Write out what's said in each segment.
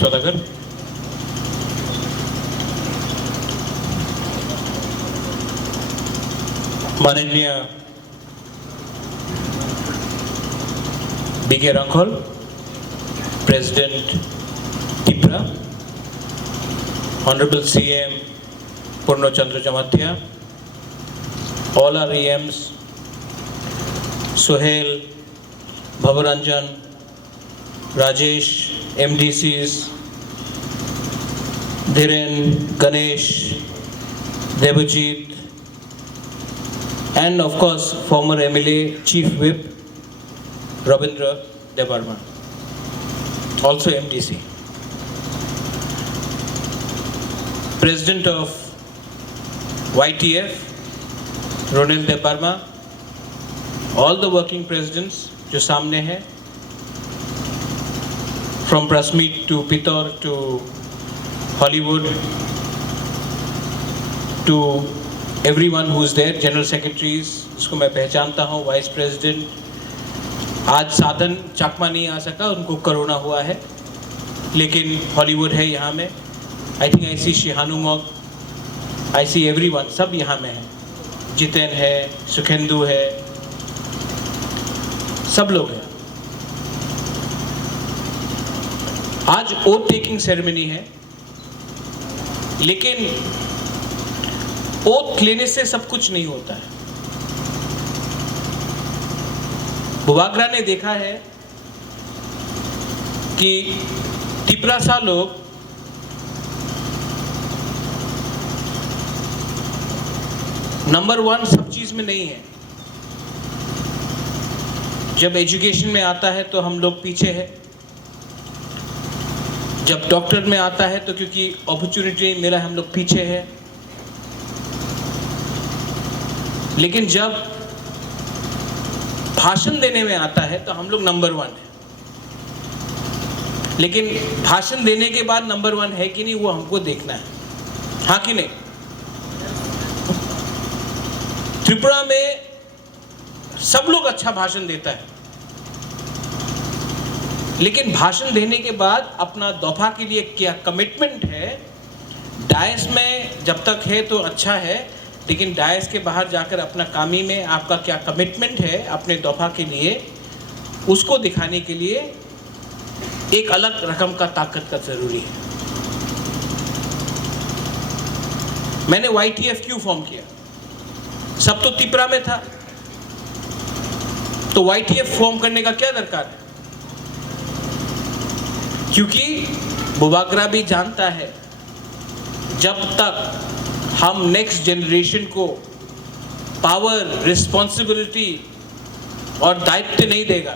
सौदागर। माननीय B K Rankhal, president Tripura, Honorable CM Purno Chandra Jamadhya, all our EMs, Suhail, Bhavaranjan, Rajesh, MDCs, Dhiren, Ganesh, Devajit, and of course former MLA Chief Whip Rabindra Debarma, also MDC. President of YTF Ronil Debarma, all the working presidents जो सामने हैं, from Prasmeet to Pitor to Hollywood to everyone who is there, general secretaries जिसको मैं पहचानता हूँ, vice president. आज साधन चकमा नहीं आ सका, उनको कोरोना हुआ है, लेकिन हॉलीवुड है यहाँ में। I think I C शिहानुमोग, I see everyone, सब यहाँ में है। जितेन है, सुखेंदु है, सब लोग हैं। आज ओथ टेकिंग सेरेमनी है, लेकिन ओथ लेने से सब कुछ नहीं होता है। बुबागरा ने देखा है कि तिपरासा लोग नंबर 1 सब चीज में नहीं है। जब एजुकेशन में आता है तो हम लोग पीछे हैं, जब डॉक्टर में आता है तो क्योंकि अपॉर्चुनिटी मिला हम लोग पीछे हैं, लेकिन जब भाषण देने में आता है तो हम लोग नंबर 1 है। लेकिन भाषण देने के बाद नंबर 1 है कि नहीं, वो हमको देखना है, हाँ कि नहीं। त्रिपुरा में सब लोग अच्छा भाषण देता है, लेकिन भाषण देने के बाद अपना दफा के लिए क्या कमिटमेंट है, डायस में जब तक है तो अच्छा है, लेकिन डायस के बाहर जाकर अपना कामी में आपका क्या कमिटमेंट है अपने दफा के लिए, उसको दिखाने के लिए एक अलग रकम का ताकत का जरूरी है। मैंने YTF क्यों फॉर्म किया? सब तो त्रिपुरा में था, तो YTF फॉर्म करने का क्या दरकार है? क्योंकि बुबागरा भी जानता है, जब तक हम नेक्स्ट जनरेशन को पावर, रिस्पॉन्सिबिलिटी और दायित्व नहीं देगा,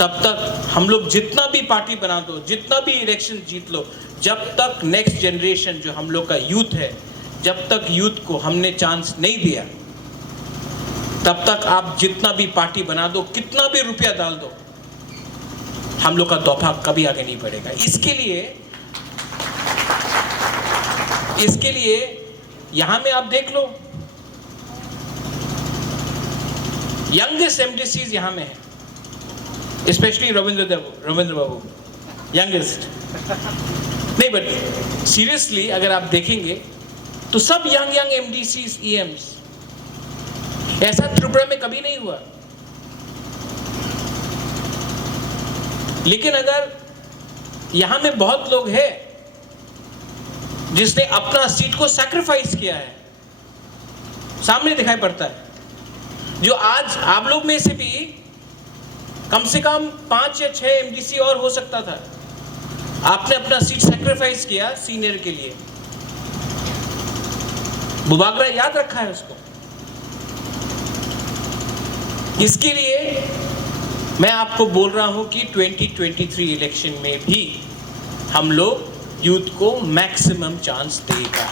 तब तक हम लोग जितना भी पार्टी बना दो, जितना भी इलेक्शन जीत लो, जब तक नेक्स्ट जनरेशन जो हम लोग का यूथ है, जब तक यूथ को हमने चांस नहीं दिया, तब तक आप जितना भी पार्टी बना दो, कितना भी रुपया डाल दो, हम लोग का दफा कभी आगे नहीं बढ़ेगा। इसके लिए यहां में आप देख लो, यंगेस्ट एमडीसीज यहां में है, स्पेशली रविंद्र बाबू यंगेस्ट नहीं, बट सीरियसली अगर आप देखेंगे तो सब यंग एमडीसीज, ईएम्स, ऐसा त्रिपुरा में कभी नहीं हुआ। लेकिन अगर यहां में बहुत लोग हैं जिसने अपना सीट को सैक्रिफाइस किया है, सामने दिखाई पड़ता है। जो आज आप लोग में से भी कम से कम 5 या 6 एमडीसी और हो सकता था, आपने अपना सीट सैक्रिफाइस किया सीनियर के लिए। बुबागरा याद रखा है उसको। इसके लिए मैं आपको बोल रहा हूं कि 2023 इलेक्शन में भी हम लोग यूथ को मैक्सिमम चांस देगा।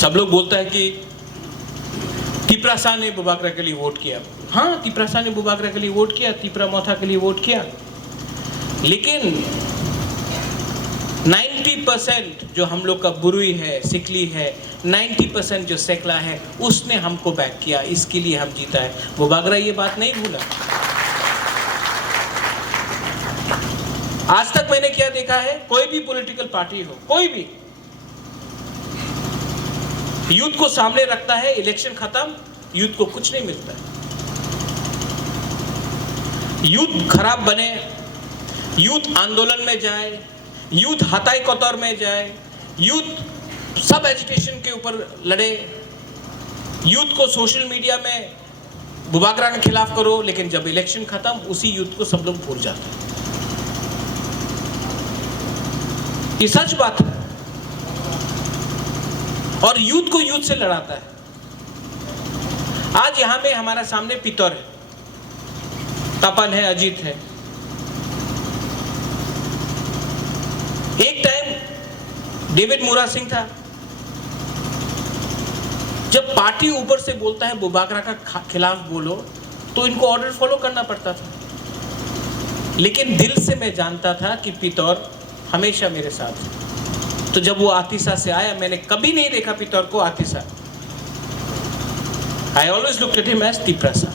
सब लोग बोलता है कि तिपरासा ने बुबागरा के लिए वोट किया। हाँ, तिपरासा ने बुबागरा के लिए वोट किया, तिपरा मोथा के लिए वोट किया, लेकिन 90% जो हम लोग का बुरुई है, सिकली है, 90% जो सैकला है उसने हमको बैक किया, इसके लिए हम जीता है। वो बागरा ये बात नहीं भूला। आज तक मैंने क्या देखा है, कोई भी पॉलिटिकल पार्टी हो, कोई भी यूथ को सामने रखता है, इलेक्शन खत्म, यूथ को कुछ नहीं मिलता है। यूथ खराब बने, यूथ आंदोलन में जाए, यूथ हताई कतौर में जाए, यूथ सब एजुटेशन के ऊपर लड़े, यूथ को सोशल मीडिया में बुबागरा के खिलाफ करो, लेकिन जब इलेक्शन खत्म उसी यूथ को सब लोग भूल जाते हैं। ये सच बात है। और यूथ को यूथ से लड़ाता है। आज यहां में हमारा सामने पितौर है, तपन है, अजीत है। एक टाइम डेविड मुरा सिंह था। जब पार्टी ऊपर से बोलता है बुबागरा का खिलाफ बोलो, तो इनको ऑर्डर फॉलो करना पड़ता था। लेकिन दिल से मैं जानता था कि पितौर हमेशा मेरे साथ है। तो जब वो आतिशा से आया, मैंने कभी नहीं देखा पितौर को Atisha. I always looked at him as Tiprasa.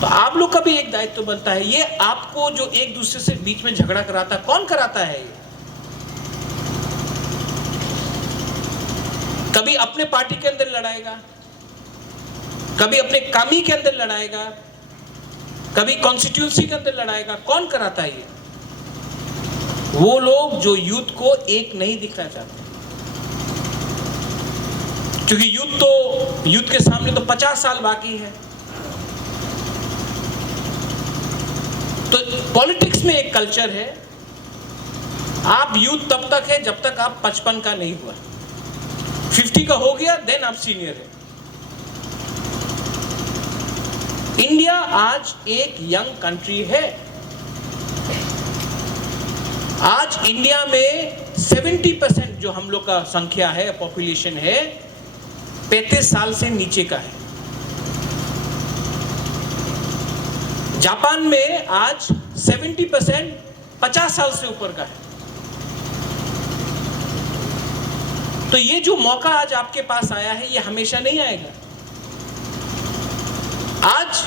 तो आप लोग का भी एक दायित्व बनता है। ये आपको जो एक दूसरे से बीच में झगड़ा कराता, कौन कराता है ये? कभी अपने पार्टी के अंदर लड़ाएगा, कभी अपने कामी के अंदर लड़ाएगा, कभी कॉन्स्टिट्यूंसी के अंदर लड़ाएगा। कौन कराता है ये? वो लोग जो यूथ को एक नहीं दिखना चाहते। क्योंकि यूथ के सामने तो 50 साल बाकी है। तो पॉलिटिक्स में एक कल्चर है, आप यूथ तब तक है जब तक आप 55 का नहीं हुआ। 50 का हो गया देन आप सीनियर है। इंडिया आज एक यंग कंट्री है। आज इंडिया में 70% जो हम लोग का संख्या है, पॉपुलेशन है, 35 साल से नीचे का है। जापान में आज 70% 50 साल से ऊपर का है। तो ये जो मौका आज आपके पास आया है, ये हमेशा नहीं आएगा। आज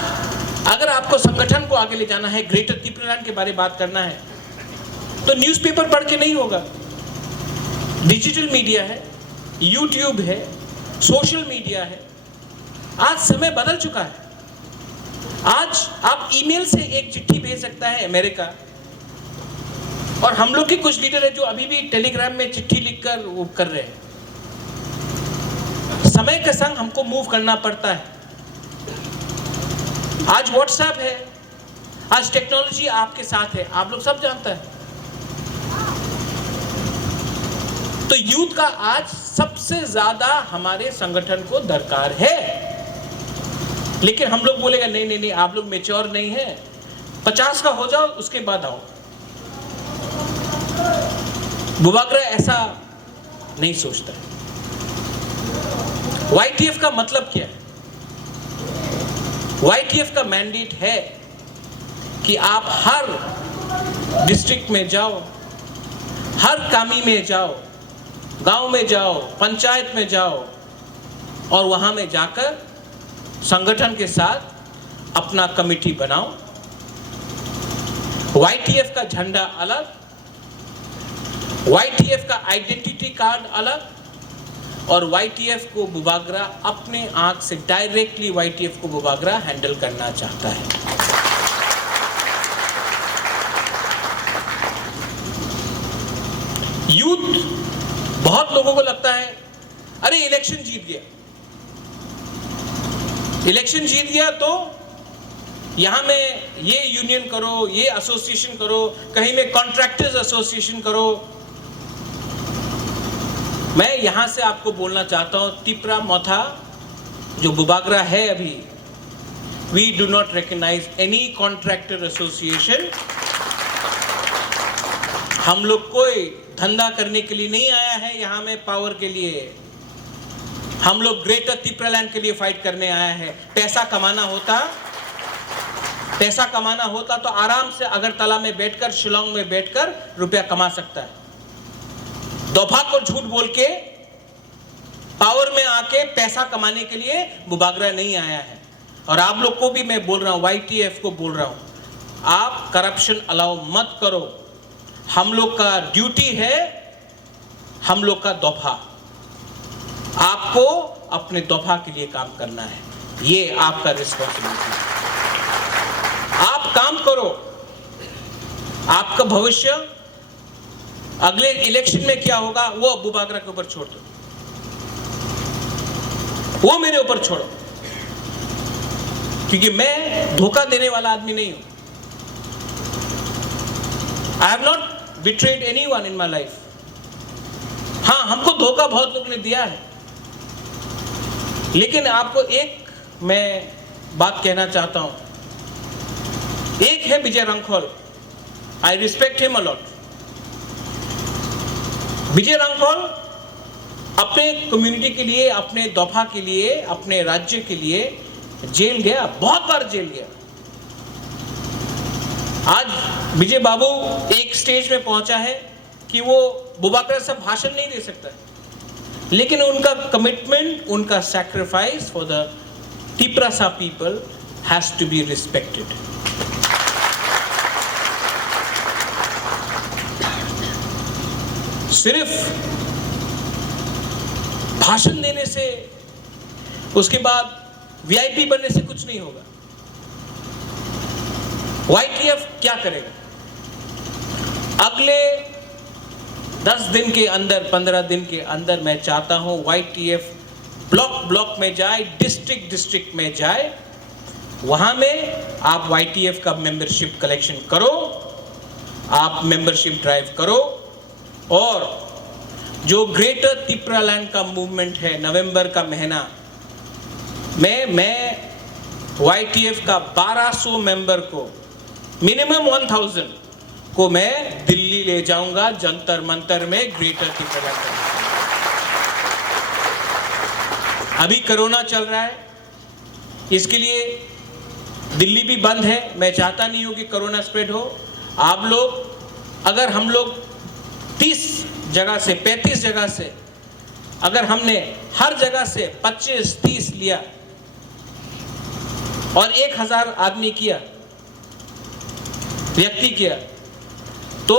अगर आपको संगठन को आगे ले जाना है, ग्रेटर त्रिपुरालैंड के बारे में बात करना है, तो न्यूज़पेपर पढ़ के नहीं होगा। डिजिटल मीडिया है, यूट्यूब है, सोशल मीडिया है। आज समय बदल चुका है। आज आप ईमेल से एक चिट्ठी भेज सकता है अमेरिका, और हम लोग के कुछ लीडर है जो अभी भी टेलीग्राम में चिट्ठी लिखकर वो कर रहे हैं। समय के संग हमको मूव करना पड़ता है। आज व्हाट्सएप है, आज टेक्नोलॉजी आपके साथ है, आप लोग सब जानता है। तो यूथ का आज सबसे ज्यादा हमारे संगठन को दरकार है। लेकिन हम लोग बोलेगा नहीं नहीं नहीं, आप लोग मैच्योर नहीं है, 50 का हो जाओ उसके बाद आओ। बुबागरा ऐसा नहीं सोचता है। YTF का मतलब क्या है? YTF का मैंडेट है कि आप हर डिस्ट्रिक्ट में जाओ, हर कामी में जाओ, गांव में जाओ, पंचायत में जाओ, और वहां में जाकर संगठन के साथ अपना कमेटी बनाओ। YTF का झंडा अलग, YTF का आइडेंटिटी कार्ड अलग, और YTF को बुबागरा अपने आंख से डायरेक्टली YTF को बुबागरा हैंडल करना चाहता है। यूथ, बहुत लोगों को लगता है अरे इलेक्शन जीत गया, इलेक्शन जीत गया तो यहां में ये यूनियन करो, ये एसोसिएशन करो, कहीं में कॉन्ट्रैक्टर्स एसोसिएशन करो। मैं यहां से आपको बोलना चाहता हूं, तिपरा मोथा जो बुबागरा है अभी, we do not recognize any contractor association. हम लोग कोई धंधा करने के लिए नहीं आया है यहां में, पावर के लिए। हम लोग ग्रेटर त्रिपुरालैंड के लिए फाइट करने आया है। पैसा कमाना होता तो आराम से अगरतला में बैठकर, शिलोंग में बैठकर रुपया कमा सकता है। दोफा को झूठ बोल के पावर में आके पैसा कमाने के लिए बुबागरा नहीं आया है। और आप लोग को भी मैं बोल रहा हूं, YTF को बोल रहा हूं, आप करप्शन अलाउ मत करो। हम लोग का ड्यूटी है, हम लोग का दोफा, आपको अपने दोफा के लिए काम करना है, ये आपका रिस्पॉन्सिबिलिटी है। आप काम करो, आपका भविष्य अगले इलेक्शन में क्या होगा वो अबू बागरा के ऊपर छोड़ दो, वो मेरे ऊपर छोड़ो, क्योंकि मैं धोखा देने वाला आदमी नहीं हूं। I have not betrayed anyone in my life. हाँ, हमको धोखा बहुत लोगों ने दिया है, लेकिन आपको एक मैं बात कहना चाहता हूं। एक है Vijay Rankhal, I respect him a lot. Vijay Rankhal अपने कम्युनिटी के लिए, अपने दोफा के लिए, अपने राज्य के लिए जेल गया, बहुत बार जेल गया। आज विजय बाबू एक स्टेज में पहुंचा है कि वो बुबागरा से भाषण नहीं दे सकता, लेकिन उनका कमिटमेंट, उनका sacrifice for the Tiprasa people has to be respected. सिर्फ भाषण देने से, उसके बाद VIP बनने से कुछ नहीं होगा। YTF क्या करेगा? अगले 10 दिन के अंदर, 15 दिन के अंदर मैं चाहता हूं YTF ब्लॉक में जाए, डिस्ट्रिक्ट में जाए, वहां में आप YTF का मेंबरशिप कलेक्शन करो, आप मेंबरशिप ड्राइव करो, और जो ग्रेटर तिपरालैंड का मूवमेंट है, नवंबर का महीना में मैं YTF का 1200 मेंबर को, मिनिमम 1000 को मैं दिल्ली ले जाऊंगा, जंतर मंतर में ग्रेटर तिपरालैंड। अभी कोरोना चल रहा है, इसके लिए दिल्ली भी बंद है। मैं चाहता नहीं हूं कि कोरोना स्प्रेड हो। आप लोग, अगर हम लोग 30 जगह से, 35 जगह से, अगर हमने हर जगह से 25-30 लिया और 1000 आदमी किया, व्यक्ति किया, तो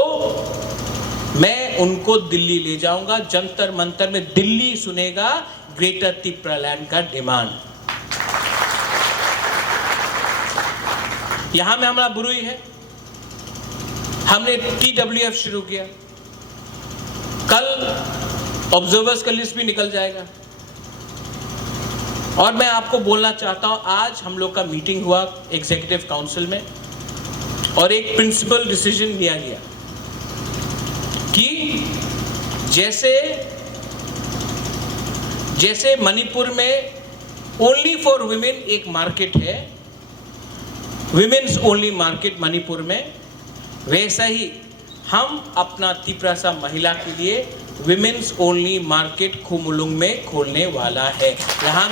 मैं उनको दिल्ली ले जाऊंगा, जंतर मंतर में दिल्ली सुनेगा ग्रेटर तिपरालैंड का डिमांड। यहां में हमारा बुरुई है, हमने TWF शुरू किया, कल ऑब्जर्वर्स का लिस्ट भी निकल जाएगा। और मैं आपको बोलना चाहता हूं, आज हम लोग का मीटिंग हुआ एग्जीक्यूटिव काउंसिल में, और एक प्रिंसिपल डिसीजन लिया गया कि जैसे मणिपुर में ओनली फॉर वुमेन एक मार्केट है, विमेन्स ओनली मार्केट मणिपुर में, वैसा ही हम अपना तिपरासा महिला के लिए विमेन्स ओनली मार्केट खुमुलुंग में खोलने वाला है। यहाँ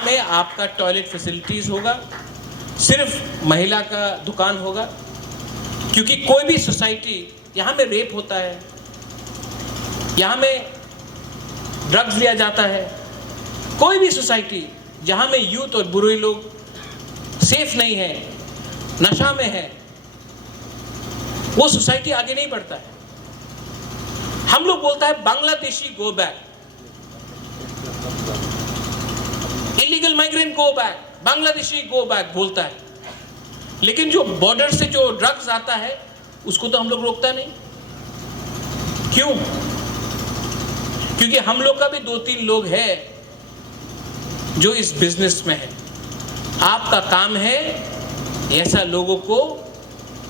में आपका टॉयलेट फैसिलिटीज होगा, सिर्फ महिला का दुकान होगा, क्योंकि कोई भी सोसाइटी, यहाँ में रेप होता है, यहाँ में ड्रग्स लिया जाता है, कोई भी सोसाइटी जहाँ में यूथ और बुरे लोग सेफ नहीं है, नशा में है, वो सोसाइटी आगे नहीं बढ़ता है। हम लोग बोलता है Bangladeshi go back, illegal migrant go back, Bangladeshi go back बोलता है, लेकिन जो बॉर्डर से जो ड्रग्स आता है उसको तो हम लोग रोकता नहीं। क्यों? क्योंकि हम लोग का भी 2-3 लोग हैं जो इस बिजनेस में है। आपका काम है ऐसा लोगों को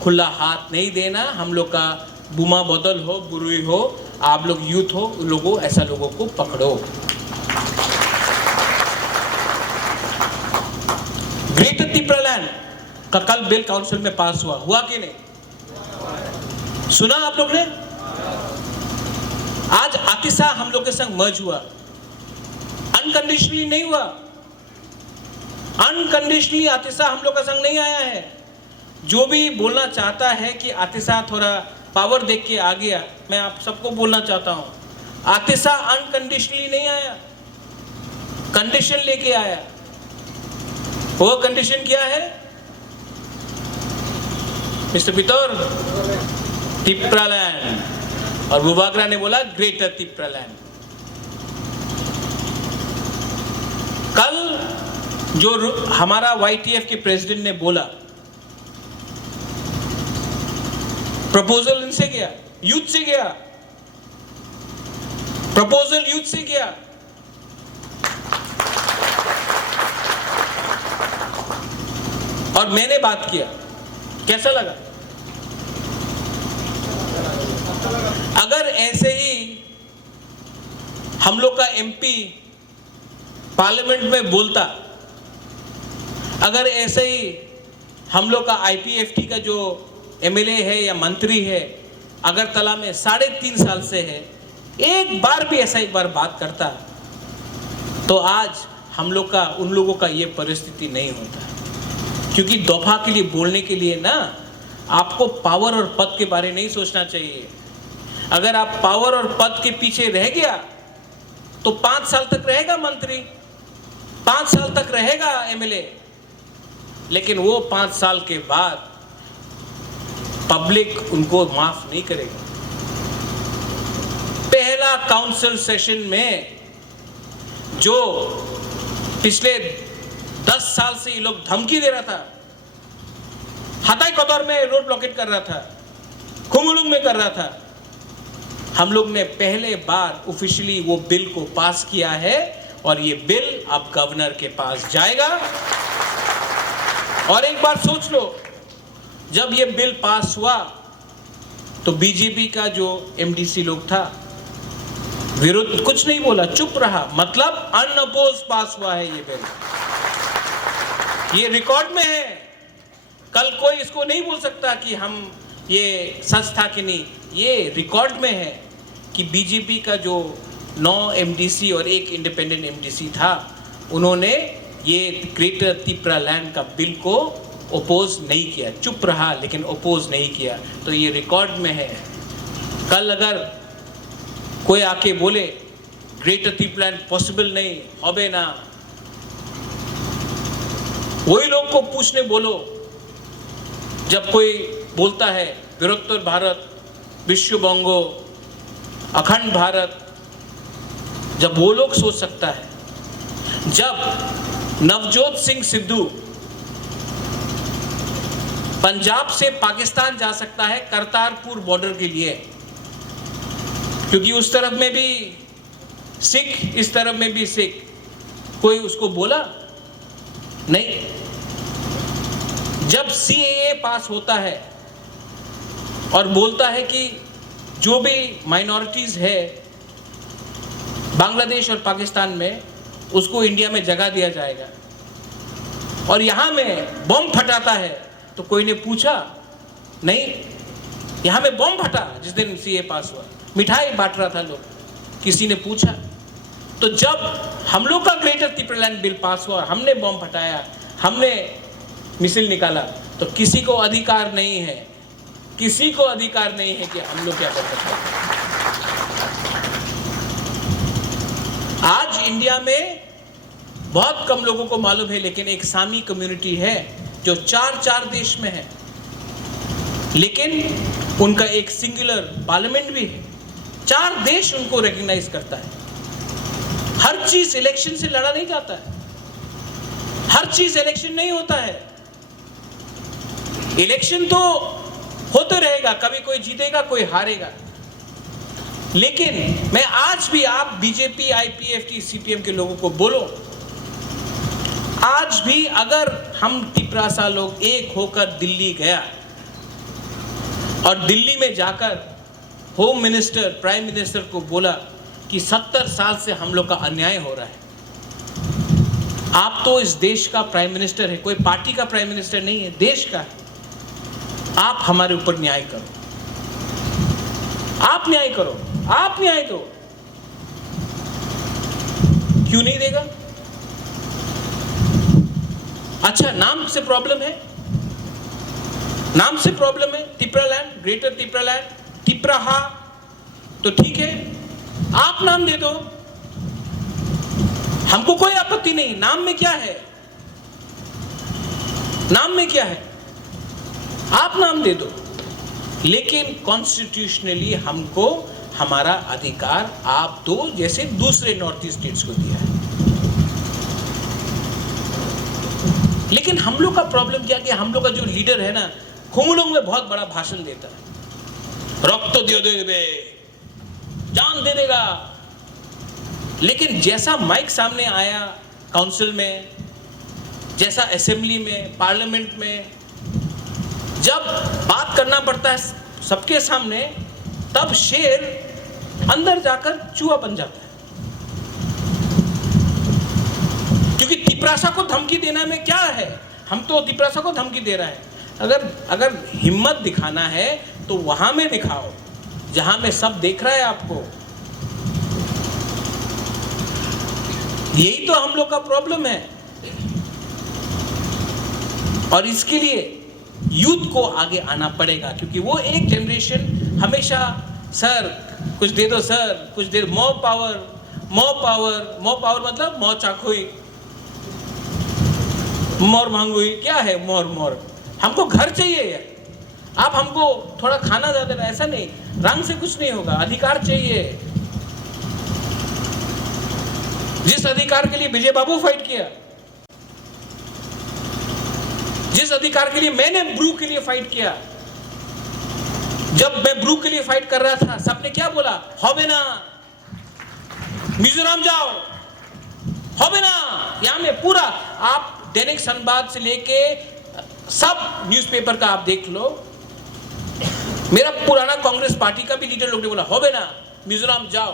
खुला हाथ नहीं देना। हम लोग का बुमा बदल हो, बुरुई हो, आप लोग यूथ हो, लोगों ऐसा लोगों को पकड़ो। ग्रेटर तिपरालैंड का कल बिल काउंसिल में पास हुआ कि नहीं? सुना आप लोग ने? आज आतिशा हम लोग के संग मर्ज हुआ, अनकंडीशनली नहीं हुआ। अनकंडीशनली आतिशा हम लोग का संग नहीं आया है। जो भी बोलना चाहता है कि आतिशा थोड़ा पावर देख के आ गया। मैं आप सबको बोलना चाहता हूं, आतिशा अनकंडीशनली नहीं आया, कंडीशन लेके आया। वो कंडीशन क्या है मिस्टर पितौर? तिप्रालैंड। और बुबागरा ने बोला ग्रेटर तिप्रालैंड। कल जो हमारा YTF के प्रेसिडेंट ने बोला, प्रपोजल इनसे गया, यूथ से गया, प्रपोजल यूथ से गया। और मैंने बात किया, कैसा लगा? अगर ऐसे ही हम लोग का MP पार्लियामेंट में बोलता, अगर ऐसे ही हम लोग का IPFT का जो MLA है या मंत्री है अगरतला में 3.5 साल से है, एक बार भी ऐसा एक बार बात करता तो आज हम लोग का उन लोगों का ये परिस्थिति नहीं होता। क्योंकि दफा के लिए बोलने के लिए ना आपको पावर और पद के बारे नहीं सोचना चाहिए। अगर आप पावर और पद के पीछे रह गया तो 5 साल तक रहेगा मंत्री, 5 साल तक रहेगा MLA, लेकिन वो 5 साल के बाद पब्लिक उनको माफ नहीं करेगा। पहला काउंसिल सेशन में जो पिछले 10 साल से ये लोग धमकी दे रहा था, हताई कतौर में रोड ब्लॉकेट कर रहा था, खुमलुंग में कर रहा था, हम लोग ने पहले बार ऑफिशियली वो बिल को पास किया है और ये बिल अब गवर्नर के पास जाएगा। और एक बार सोच लो, जब ये बिल पास हुआ तो बीजेपी का जो MDC लोग था विरोध कुछ नहीं बोला, चुप रहा, मतलब अनअपोज पास हुआ है ये बिल। ये रिकॉर्ड में है, कल कोई इसको नहीं बोल सकता कि हम ये सच था कि नहीं। ये रिकॉर्ड में है कि बीजेपी का जो 9 MDC और 1 इंडिपेंडेंट MDC था, उन्होंने ये ग्रेटर तिप्रालैंड का बिल को ओपोज नहीं किया, चुप रहा लेकिन ओपोज नहीं किया। तो ये रिकॉर्ड में है। कल अगर कोई आके बोले ग्रेटर तिप्रालैंड पॉसिबल नहीं, अबे ना, वही लोग को पूछने बोलो जब कोई बोलता है बृहत्तर भारत, विश्व बंगो, अखंड भारत, जब वो लोग सोच सकता है। जब नवजोत सिंह सिद्धू पंजाब से पाकिस्तान जा सकता है करतारपुर बॉर्डर के लिए, क्योंकि उस तरफ में भी सिख, इस तरफ में भी सिख, कोई उसको बोला नहीं। जब CAA पास होता है और बोलता है कि जो भी माइनॉरिटीज है बांग्लादेश और पाकिस्तान में, उसको इंडिया में जगह दिया जाएगा, और यहां में बम फटाता है, तो कोई ने पूछा नहीं? यहां में बम फटा जिस दिन CAA पास हुआ, मिठाई बांट रहा था लोग, किसी ने पूछा? तो जब हम लोग का ग्रेटर तिप्रालैंड बिल पास हुआ, हमने बम फटाया, हमने मिसाइल निकाला, तो किसी को अधिकार नहीं है, किसी को अधिकार नहीं है कि हम लोग क्या कर सकते हैं। आज इंडिया में बहुत कम लोगों को मालूम है, लेकिन एक सामी कम्युनिटी है जो 4 देश में है, लेकिन उनका एक सिंगुलर पार्लियामेंट भी है। 4 देश उनको रिकॉग्नाइज करता है। हर चीज इलेक्शन से लड़ा नहीं जाता है, हर चीज इलेक्शन नहीं होता है। इलेक्शन तो होते रहेगा, कभी कोई जीतेगा कोई हारेगा, लेकिन मैं आज भी आप बीजेपी, IPFT, CPM के लोगों को बोलो, आज भी अगर हम तिपरासा लोग एक होकर दिल्ली गया और दिल्ली में जाकर होम मिनिस्टर, प्राइम मिनिस्टर को बोला कि 70 साल से हम लोग का अन्याय हो रहा है, आप तो इस देश का प्राइम मिनिस्टर है, कोई पार्टी का प्राइम मिनिस्टर नहीं है, देश का है, आप हमारे ऊपर न्याय करो, आप न्याय करो, आप न्याय दो। क्यों नहीं देगा? अच्छा, नाम से प्रॉब्लम है, नाम से प्रॉब्लम है। तिप्रालैंड, ग्रेटर तिप्रालैंड, तिपराहा तो ठीक है, आप नाम दे दो, हमको कोई आपत्ति नहीं। नाम में क्या है, नाम में क्या है, आप नाम दे दो, लेकिन कॉन्स्टिट्यूशनली हमको हमारा अधिकार आप दो, जैसे दूसरे नॉर्थ ईस्ट स्टेट्स को दिया है। लेकिन हम लोग का प्रॉब्लम क्या कि हम लोग का जो लीडर है ना, खुमलोंग में बहुत बड़ा भाषण देता है, रक्त तो दे दे, जान दे देगा। लेकिन जैसा माइक सामने आया काउंसिल में, जैसा असेंबली में, पार्लियामेंट में, जब बात करना पड़ता है सबके सामने, तब शेर अंदर जाकर चूहा बन जाता है। क्योंकि तिपरासा को धमकी देना में क्या है, हम तो तिपरासा को धमकी दे रहा है। अगर हिम्मत दिखाना है तो वहां में दिखाओ जहां में सब देख रहा है आपको। यही तो हम लोग का प्रॉब्लम है, और इसके लिए यूथ को आगे आना पड़ेगा, क्योंकि वो एक जनरेशन हमेशा सर कुछ दे दो, सर कुछ दे दो, more power, more power, more power मतलब मोर चाकुई, मोर मांगुई। क्या है मोर? मोर हमको घर चाहिए, आप हमको थोड़ा खाना ज्यादा, ऐसा नहीं, रंग से कुछ नहीं होगा, अधिकार चाहिए। जिस अधिकार के लिए विजय बाबू फाइट किया, जिस अधिकार के लिए मैंने ब्रू के लिए फाइट किया, जब मैं ब्रू के लिए फाइट कर रहा था, सबने क्या बोला? होबे ना, मिजोरम जाओ, होबे ना। यहां में पूरा आप दैनिक संवाद से लेके सब न्यूज़पेपर का आप देख लो, मेरा पुराना कांग्रेस पार्टी का भी लीडर लोग ने बोला होबे ना, मिजोरम जाओ।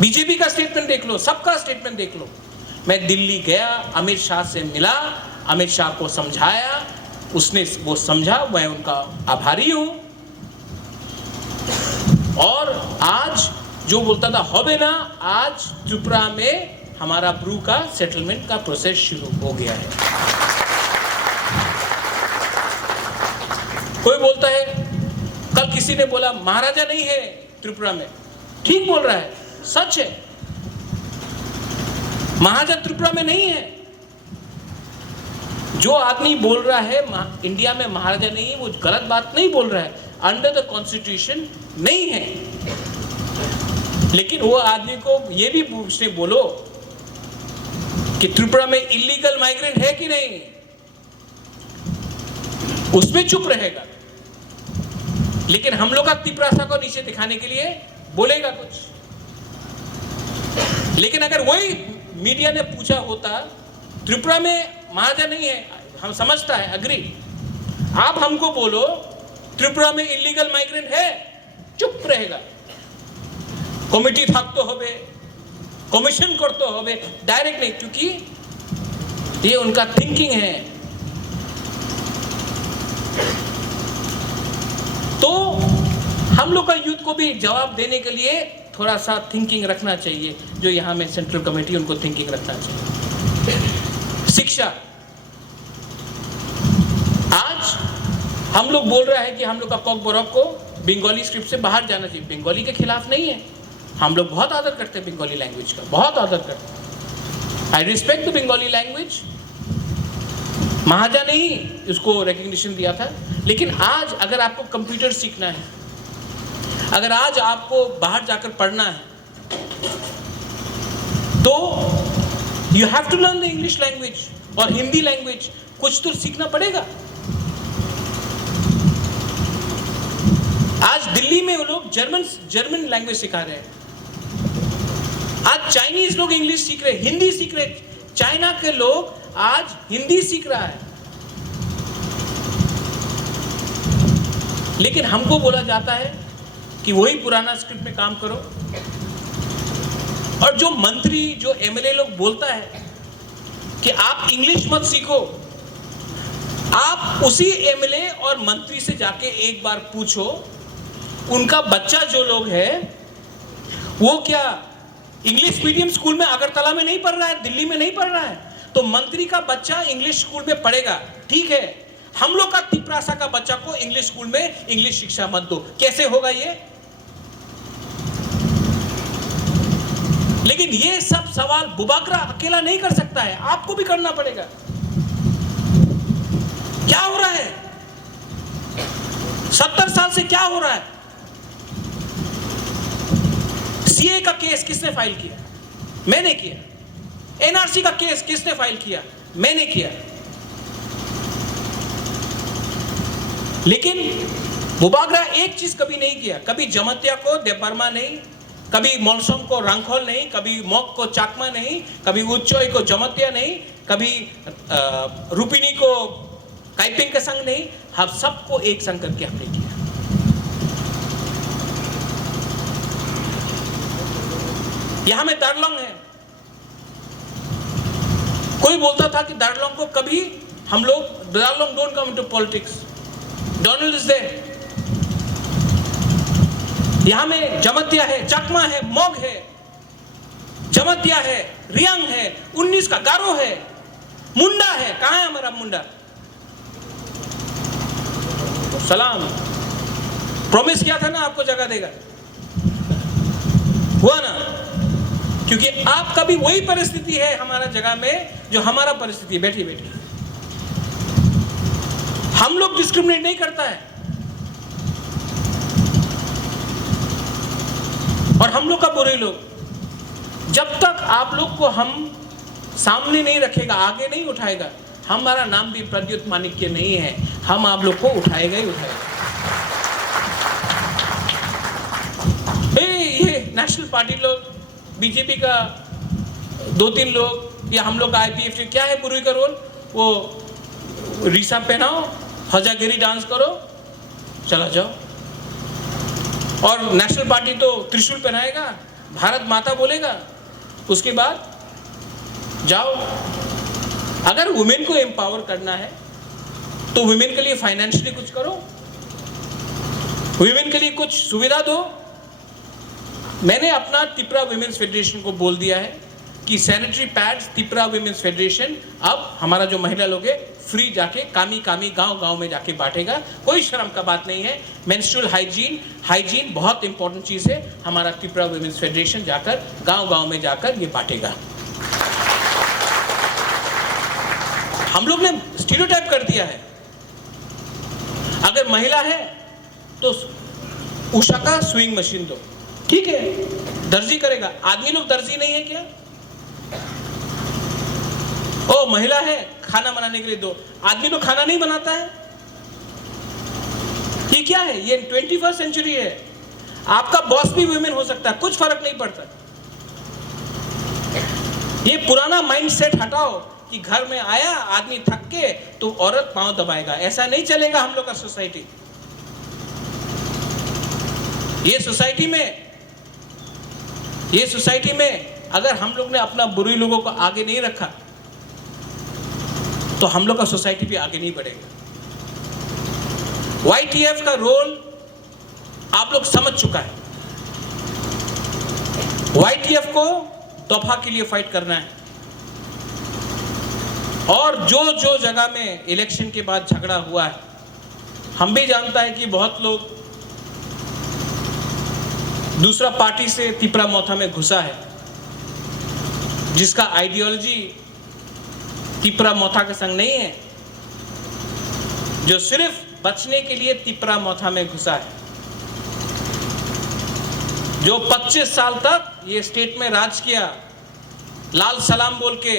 बीजेपी का स्टेटमेंट देख लो, सबका स्टेटमेंट देख लो। मैं दिल्ली गया, अमित शाह से मिला, अमित शाह को समझाया, उसने वो समझा, मैं उनका आभारी हूं। और आज जो बोलता था होबे ना, आज त्रिपुरा में हमारा ब्रू का सेटलमेंट का प्रोसेस शुरू हो गया है। कोई बोलता है, कल किसी ने बोला महाराजा नहीं है त्रिपुरा में, ठीक बोल रहा है, सच है, महाराजा त्रिपुरा में नहीं है। जो आदमी बोल रहा है इंडिया में महाराजा नहीं है, वो गलत बात नहीं बोल रहा है, अंडर द कॉन्स्टिट्यूशन नहीं है। लेकिन वो आदमी को ये भी पूछने बोलो कि त्रिपुरा में इलीगल माइग्रेंट है कि नहीं, उसमें चुप रहेगा। लेकिन हम लोग का तिपरासा को नीचे दिखाने के लिए बोलेगा कुछ। लेकिन अगर वही मीडिया ने पूछा होता त्रिपुरा में महाराजा नहीं है, हम समझता है, अग्री, आप हमको बोलो त्रिपुरा में इलीगल माइग्रेंट है, चुप रहेगा। कमिटी থাকতে হবে, कमीशन करते হবে, डायरेक्ट नहीं, क्योंकि ये उनका थिंकिंग है। तो हम लोग का यूथ को भी जवाब देने के लिए थोड़ा सा थिंकिंग रखना चाहिए, जो यहाँ में सेंट्रल कमेटी उनको थिंकिंग रखना चाहिए। शिक्षा, आज हम लोग बोल रहा है कि हम लोग का कॉक बोरक को बंगाली स्क्रिप्ट से बाहर जाना चाहिए। बंगाली के खिलाफ नहीं है, हम लोग बहुत आदर करते हैं बंगाली लैंग्वेज का, बहुत आदर करते हैं। I respect the Bengali language. महाराजा ने ही इसको रिकग्निशन दिया था। लेकिन आज अगर आपको कंप्यूटर सीखना है, अगर आज आपको बाहर जाकर पढ़ना है, तो you have to learn the English language और हिंदी लैंग्वेज, कुछ तो सीखना पड़ेगा। आज दिल्ली में वो लोग जर्मन लैंग्वेज सिखा रहे हैं, आज चाइनीज लोग इंग्लिश सीख रहे, हिंदी सीख रहे, चाइना के लोग आज हिंदी सीख रहा है। लेकिन हमको बोला जाता है कि वही पुराना स्क्रिप्ट में काम करो। और जो मंत्री, जो एमएलए लोग बोलता है कि आप इंग्लिश मत सीखो, आप उसी एमएलए और मंत्री से जाके एक बार पूछो, उनका बच्चा जो लोग है वो क्या इंग्लिश मीडियम स्कूल में अगरतला में नहीं पढ़ रहा है, दिल्ली में नहीं पढ़ रहा है, तो मंत्री का बच्चा इंग्लिश स्कूल में पढ़ेगा, ठीक है। हम लोग का तिपरासा का बच्चा को इंग्लिश स्कूल में इंग्लिश शिक्षा मत दो। कैसे होगा ये? लेकिन ये सब सवाल बुबाकरा अकेला नहीं कर सकता है, आपको भी करना पड़ेगा। क्या हो रहा है? 70 साल से क्या हो रहा है? सीए का केस किसने फाइल किया? मैंने किया। एनआरसी का केस किसने फाइल किया? मैंने किया। लेकिन बुबागरा एक चीज कभी नहीं किया, कभी जमतिया को देपरमा नहीं, कभी मोलसोम को रंगखोल नहीं, कभी मोक को चाकमा नहीं, कभी उच्चोई को जमतिया नहीं, कभी रूपिनी को काइपिंग के संग नहीं, हम सबको एक संग करके हमने किया। यहां में दार्लोंग है। कोई बोलता था कि दार्लोंग को कभी हम लोग, Darlong don't come into politics, Donald is there. यहां में जमतिया है, चकमा है, मोग है, जमतिया है, रियांग है, 19 का गारो है, मुंडा है। कहां है हमारा मुंडा? सलाम, प्रॉमिस किया था ना आपको जगह देगा, हुआ ना? क्योंकि आपका भी वही परिस्थिति है हमारा जगह में जो हमारा परिस्थिति है। बैठी बैठी हम लोग डिस्क्रिमिनेट नहीं करता है, और हम लोग का बुरे लोग जब तक आप लोग को हम सामने नहीं रखेगा, आगे नहीं उठाएगा, हमारा नाम भी प्रद्युत माणिक्य नहीं है, हम आप लोग को उठाएगा ही उठाएगा। ये नेशनल पार्टी लोग, बीजेपी का 2-3 लोग, या हम लोग का आईपीएफ क्या है बुरी का रोल? वो रीसा पहनाओ, हजागिरी डांस करो, चला जाओ। और नेशनल पार्टी तो त्रिशूल पहनाएगा, भारत माता बोलेगा, उसके बाद जाओ। अगर वुमेन को एम्पावर करना है तो वुमेन के लिए फाइनेंशियली कुछ करो, वुमेन के लिए कुछ सुविधा दो। मैंने अपना त्रिपुरा वुमेन्स फेडरेशन को बोल दिया है कि sanitary pads Tripura women's federation अब हमारा जो महिला लोग है फ्री जाके कामी गांव-गांव में जाके बांटेगा। कोई शर्म का बात नहीं है। मेंस्ट्रुअल हाइजीन बहुत इंपॉर्टेंट चीज है। हमारा त्रिपुरा वुमेन्स फेडरेशन जाकर गांव-गांव में जाकर ये बांटेगा। हम लोग ने स्टीरियोटाइप कर दिया है, अगर महिला है तो उषा का स्विंग मशीन दो, ठीक है, दर्जी करेगा। आदमी लोग दर्जी नहीं है क्या? ओ महिला है, खाना बनाने के लिए दो। आदमी लोग खाना नहीं बनाता है। ये क्या है? ये 21st सेंचुरी है। आपका बॉस भी वुमेन हो सकता है, कुछ फर्क नहीं पड़ता। ये पुराना माइंडसेट हटाओ कि घर में आया आदमी थक के तो औरत पांव दबाएगा। ऐसा नहीं चलेगा हम लोग का सोसाइटी। ये सोसाइटी में अगर हम लोग ने अपना बुरी लोगों को आगे नहीं रखा तो हम लोग का सोसाइटी भी आगे नहीं बढ़ेगा। YTF का रोल आप लोग समझ चुका है। YTF को दफा के लिए फाइट करना है, और जो जगह में इलेक्शन के बाद झगड़ा हुआ है, हम भी जानता है कि बहुत लोग दूसरा पार्टी से त्रिपुरा मोथा में घुसा है, जिसका आइडियोलॉजी त्रिपुरा मोथा के संग नहीं है, जो सिर्फ बचने के लिए त्रिपुरा मोथा में घुसा है, जो 25 साल तक ये स्टेट में राज किया लाल सलाम बोल के।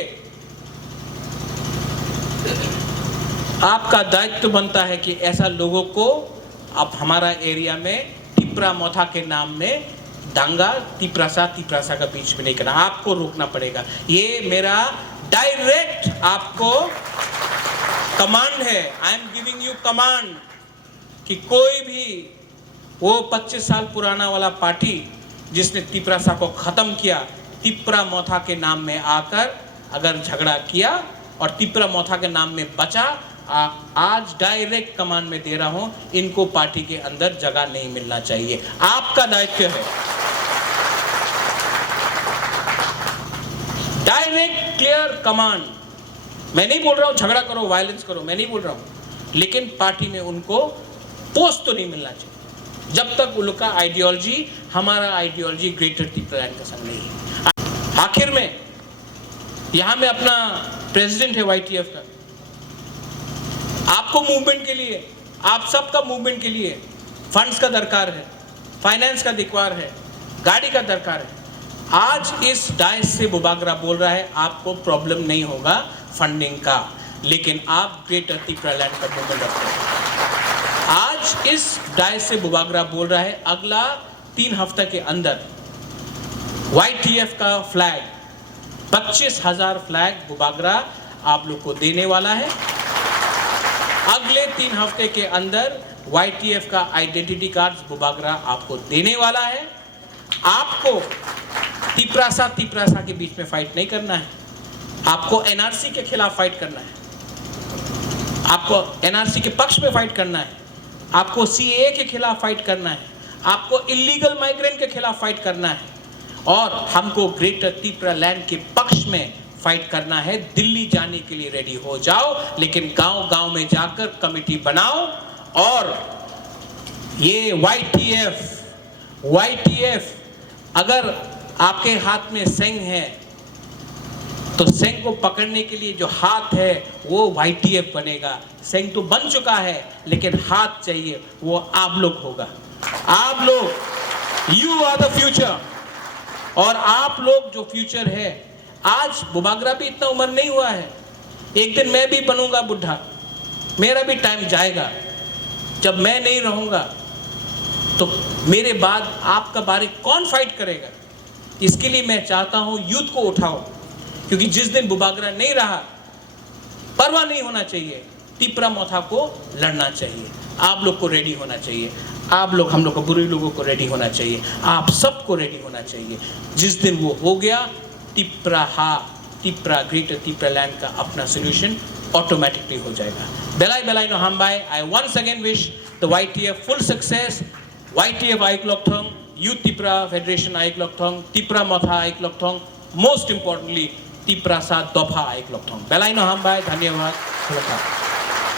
आपका दायित्व बनता है कि ऐसा लोगों को आप हमारा एरिया में त्रिपुरा मोथा के नाम में दंगा त्रिपुरासा का बीच में नहीं करना, आपको रोकना पड़ेगा। ये मेरा डायरेक्ट आपको कमांड है। I am giving you command कि कोई भी वो 25 साल पुराना वाला पार्टी जिसने त्रिपुरासा को खत्म किया, त्रिपुरा मोथा के नाम में आकर अगर झगड़ा किया और त्रिपुरा मोथा के नाम में बचा, आज डायरेक्ट कमांड में दे रहा हूं, इनको पार्टी के अंदर जगह नहीं मिलना चाहिए। आपका दायित्व है डायरेक्ट क्लियर कमांड। मैं नहीं बोल रहा हूं झगड़ा करो, वायलेंस करो, मैं नहीं बोल रहा हूं। लेकिन पार्टी में उनको पोस्ट तो नहीं मिलना चाहिए जब तक उनका आइडियोलॉजी हमारा आइडियोलॉजी ग्रेटर त्रिपुरा लैंड का संग नहीं है। आखिर में यहां में अपना प्रेसिडेंट है YTF का, आपको मूवमेंट के लिए, आप सबका मूवमेंट के लिए फंड्स का दरकार है, फाइनेंस का दरकार है, गाड़ी का दरकार है। आज इस डायस से बुबागरा बोल रहा है आपको प्रॉब्लम नहीं होगा फंडिंग का, लेकिन आप ग्रेटर त्रिपुरा लैंड का मूवमेंट रखते हैं। आज इस डायस से बुबागरा बोल रहा है अगला 3 हफ्ते के अंदर YTF का फ्लैग 25,000 फ्लैग बुबागरा आप लोग को देने वाला है। अगले 3 हफ्ते के अंदर YTF का आइडेंटिटी कार्ड बुबागरा आपको देने वाला है। आपको तिपरासा के बीच में फाइट नहीं करना है, आपको NRC के खिलाफ फाइट करना है, आपको NRC के पक्ष में फाइट करना है, आपको CAA के खिलाफ फाइट करना है, आपको इलीगल माइग्रेंट के खिलाफ फाइट करना है और हमको ग्रेटर त्रिपुरा लैंड के पक्ष में फाइट करना है। दिल्ली जाने के लिए रेडी हो जाओ, लेकिन गांव-गांव में जाकर कमेटी बनाओ और ये YTF अगर आपके हाथ में सेंग है तो सेंग को पकड़ने के लिए जो हाथ है वो YTF बनेगा। सेंग तो बन चुका है लेकिन हाथ चाहिए, वो आप लोग होगा। आप लोग, यू आर द फ्यूचर, और आप लोग जो फ्यूचर है। आज बुबागरा भी इतना उम्र नहीं हुआ है, एक दिन मैं भी बनूंगा बुढ़ा, मेरा भी टाइम जाएगा। जब मैं नहीं रहूंगा तो मेरे बाद आपका बारे कौन फाइट करेगा? इसके लिए मैं चाहता हूं यूथ को उठाओ, क्योंकि जिस दिन बुबागरा नहीं रहा परवाह नहीं होना चाहिए, तिपरा मोथा को लड़ना चाहिए। आप लोग को रेडी होना चाहिए, आप लोग, हम लोग को, बुरे लोगों को रेडी होना चाहिए, आप सबको रेडी होना चाहिए। जिस दिन वो हो गया, तिपरा ग्रेटर त्रिपुरा लैंड का अपना सोल्यूशन ऑटोमेटिकली हो जाएगा। बेलाई नो हमबाई, I once again wish the YTF full success. YTF Aiklokthong, Youth Tripura Federation Aiklokthong, Tripura Motha Aiklokthong, most importantly Tripura Sa Dopha Aiklokthong। बेलाई नो हमबाई, धन्यवाद।